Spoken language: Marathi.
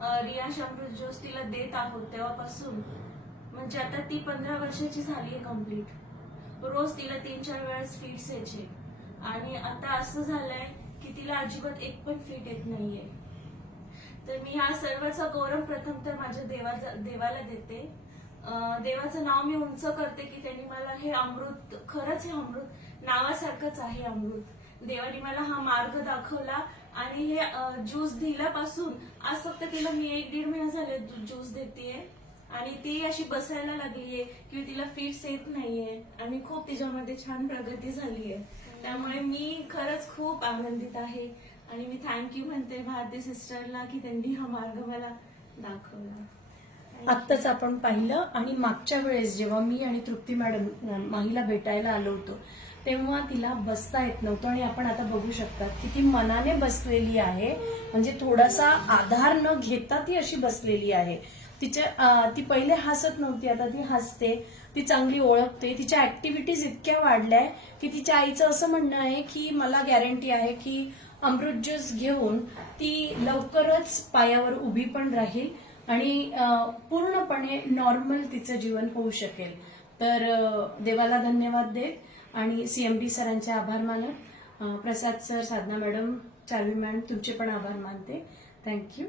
रियांश अमृत ज्यूस तिला देत आहोत तेव्हापासून म्हणजे आता ती 15 वर्षाची झाली आहे कम्प्लीट. रोज तिला 3-4 वेळेस फिट्स यायचे आणि आता असं झालंय की तिला अजिबात एक पण फिट येत नाहीये. तर मी ह्या सर्वाचा गौरव प्रथम तर माझ्या देवाला देते. देवाचं नाव मी उंच करते की त्यांनी मला हे अमृत, खरंच हे अमृत नावासारखंच आहे अमृत. देवाने मला हा मार्ग दाखवला आणि हे ज्यूस दिल्यापासून आज फक्त तिला मी 1-1.5 महिना झाले ज्यूस देतेय आणि ती अशी बसायला लागलीये की तिला फिट्स येत नाहीये आणि खूप तिच्यामध्ये छान प्रगती झालीये. त्यामुळे मी खरंच खूप आनंदित आहे आणि मी थँक्यू म्हणते भारती सिस्टरला की त्यांनी हा मार्ग मला दाखवला. आत्ताच आपण पाहिलं आणि मागच्या वेळेस जेव्हा मी आणि तृप्ती मॅडम माहीला भेटायला आलो होतो तेव्हा तिला बसता येत नव्हतं आणि आपण आता बघू शकता की ती मनाने बसलेली आहे. म्हणजे थोडासा आधार न घेता ती अशी बसलेली आहे. ती पहिले हसत नव्हती, आता ती हसते, ती चांगली ओळखते. तिच्या ऍक्टिव्हिटीज इतक्या वाढल्या की तिच्या आईचं असं म्हणणं आहे की मला गॅरंटी आहे की अमृत ज्यूस घेऊन ती लवकरच पायावर उभी पण राहील आणि पूर्णपणे नॉर्मल तिचं जीवन होऊ शकेल. तर देवाला धन्यवाद देत आणि सीएमडी सरांचे आभार मानत, प्रसाद सर, साधना मॅडम, चार्वी मॅडम तुमचे पण आभार मानते. थँक्यू.